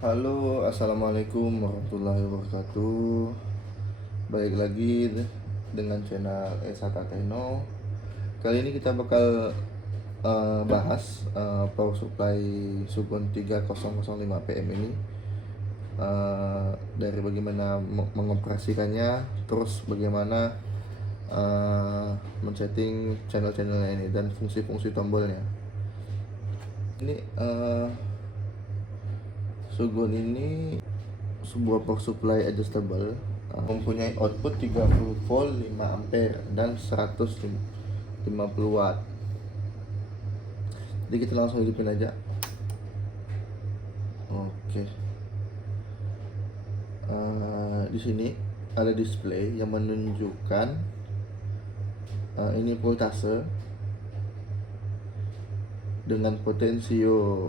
Halo, assalamualaikum warahmatullahi wabarakatuh. Balik lagi dengan channel Esata Techno. Kali ini kita bakal bahas power supply Sugon 3005 PM ini, dari bagaimana mengoperasikannya, terus bagaimana men-setting channel-channelnya ini dan fungsi-fungsi tombolnya. Ini Sugon ini sebuah power supply adjustable, mempunyai output 30 volt 5 ampere dan 150 watt. Jadi kita langsung hidupin aja. Oke. Di sini ada display yang menunjukkan ini voltase dengan potensio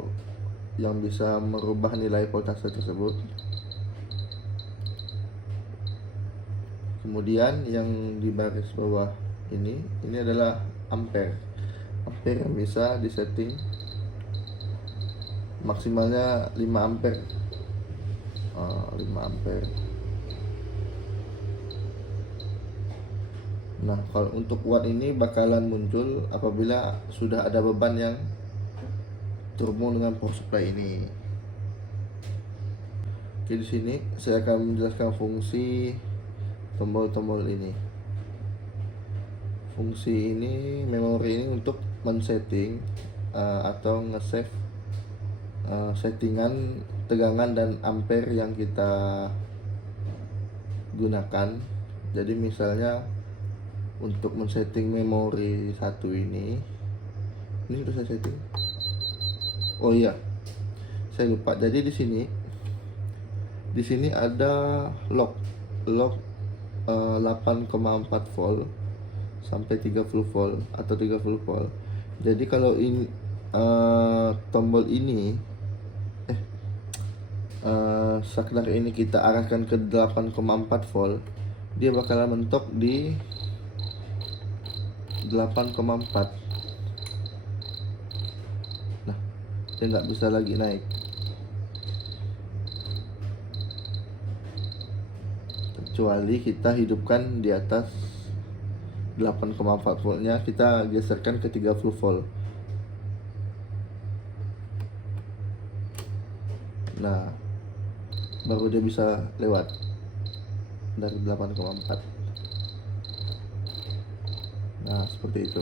yang bisa merubah nilai voltase tersebut. Kemudian yang di baris bawah ini adalah ampere. Ampere yang bisa disetting maksimalnya 5 ampere. 5 ampere. Nah, kalau untuk watt ini bakalan muncul apabila sudah ada beban yang terhubung dengan power supply ini. Oke, di sini saya akan menjelaskan fungsi tombol-tombol ini. Fungsi ini, memori ini untuk men-setting atau nge-save settingan tegangan dan ampere yang kita gunakan. Jadi misalnya untuk men-setting memori satu ini sudah saya setting. Oh iya, saya lupa. Jadi di sini ada lock 8,4 volt sampai 30 volt atau 30 volt. Jadi kalau ini tombol ini saklar ini kita arahkan ke 8,4 volt, dia bakalan mentok di 8,4. Nah, dia nggak bisa lagi naik kecuali kita hidupkan di atas 8,4 voltnya, kita geserkan ke 30 volt. Nah, baru dia bisa lewat dari 8,4. Nah, seperti itu.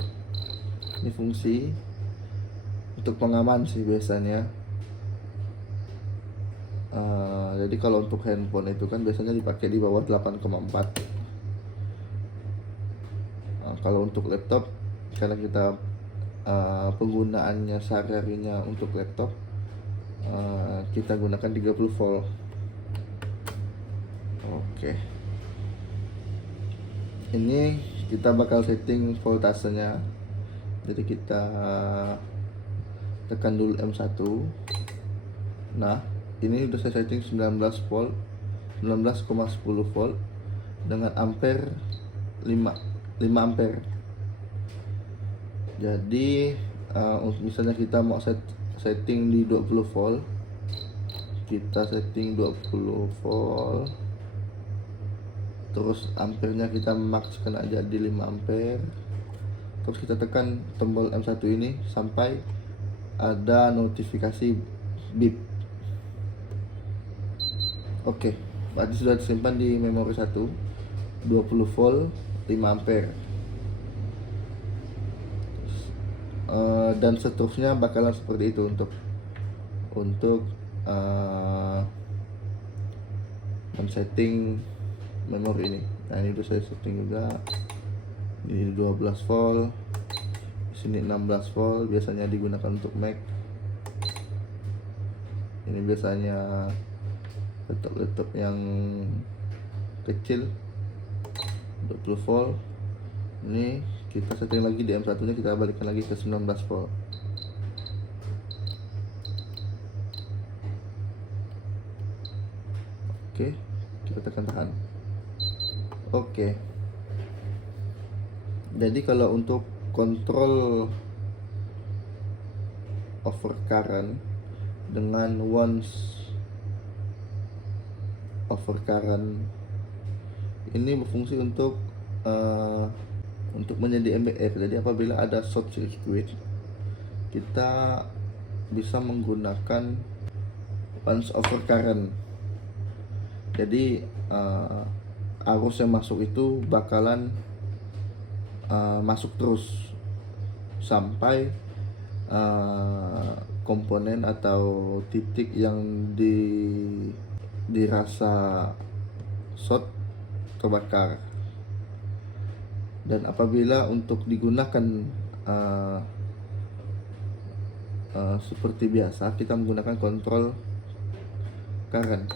Ini fungsi untuk pengaman sih biasanya. Jadi kalau untuk handphone itu kan biasanya dipakai di bawah 8,4. Kalau untuk laptop, karena kita penggunaannya sehari-harinya untuk laptop, kita gunakan 30 volt. Oke. Ini kita bakal setting voltasenya. Jadi kita tekan dulu M1. Nah, ini udah saya setting 19 volt, 19,10 volt dengan ampere 5 ampere. Jadi misalnya kita mau setting di 20 volt, kita setting 20 volt, terus ampernya kita makskan aja di 5 ampere. Terus kita tekan tombol M1 ini sampai ada notifikasi beep. Oke, berarti sudah disimpan di memori 1, 20 volt 5 ampere. Dan seterusnya bakalan seperti itu untuk men-setting memori ini. Nah, ini udah saya setting juga. Ini 12 volt, di sini 16 volt, biasanya digunakan untuk Mac. Ini biasanya laptop yang kecil 20 volt. Ini kita setting lagi di M1 nya, kita balikkan lagi ke 19 volt. Oke, kita tekan tahan. Oke. Jadi kalau untuk kontrol overcurrent dengan once overcurrent ini berfungsi untuk menjadi MBF. Jadi apabila ada short circuit, kita bisa menggunakan once overcurrent. Jadi arus yang masuk itu bakalan masuk terus sampai komponen atau titik yang dirasa short terbakar. Dan apabila untuk digunakan seperti biasa, kita menggunakan control current.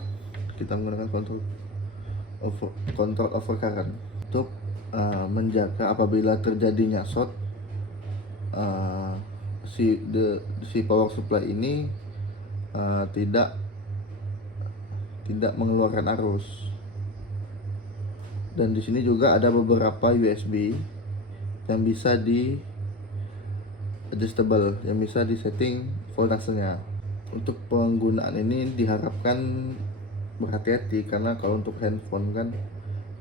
Kita menggunakan control overcurrent untuk menjaga apabila terjadinya short, si power supply ini tidak mengeluarkan arus. Dan di sini juga ada beberapa USB yang bisa di adjustable, yang bisa disetting voltasenya. Untuk penggunaan ini diharapkan berhati-hati, karena kalau untuk handphone kan,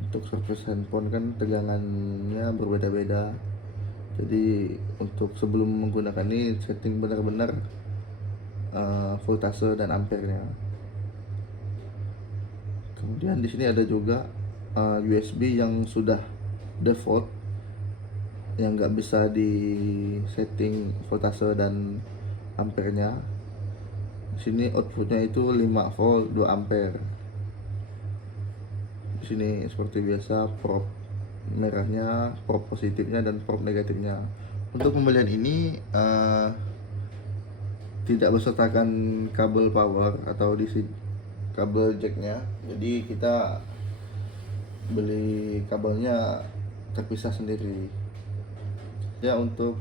untuk service handphone kan tegangannya berbeda-beda. Jadi untuk sebelum menggunakan ini setting benar-benar voltase dan ampernya. Kemudian di sini ada juga USB yang sudah default, yang nggak bisa di setting voltase dan ampernya. Di sini outputnya itu 5 volt 2 ampere. Di sini seperti biasa prop merahnya, prop positifnya dan prop negatifnya. Untuk pembelian ini tidak bersertakan kabel power atau DC kabel jacknya. Jadi kita beli kabelnya terpisah sendiri. Ya, untuk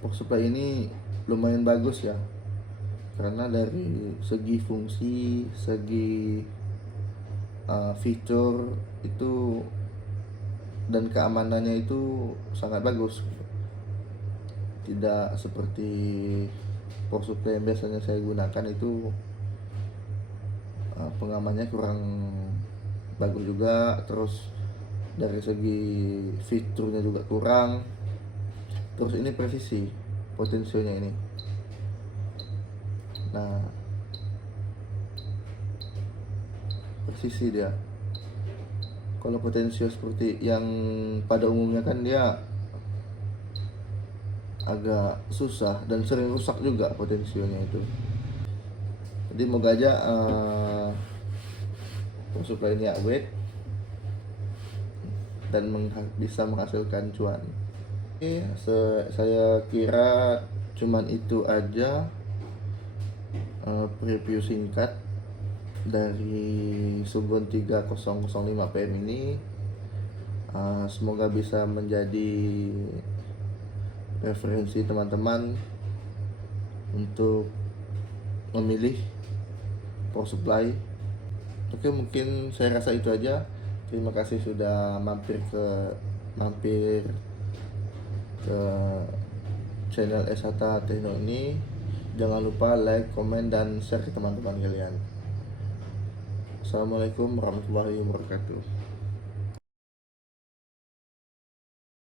power supply ini lumayan bagus ya, karena dari segi fungsi, segi fitur itu dan keamanannya itu sangat bagus. Tidak seperti power supply yang biasanya saya gunakan itu pengamannya kurang bagus juga, terus dari segi fiturnya juga kurang. Terus ini presisi potensionya ini. Nah, presisi dia. Kalau potensio seperti yang pada umumnya kan dia agak susah dan sering rusak juga potensionya itu. Jadi moga aja power supply ini awet dan bisa menghasilkan cuan. Saya kira cuman itu aja preview singkat dari Sugon 3005 PM ini. Semoga bisa menjadi referensi teman-teman untuk memilih power supply. Oke, mungkin saya rasa itu aja. Terima kasih sudah mampir ke channel Esata Techno ini. Jangan lupa like, komen, dan share ke teman-teman kalian. Assalamualaikum warahmatullahi wabarakatuh.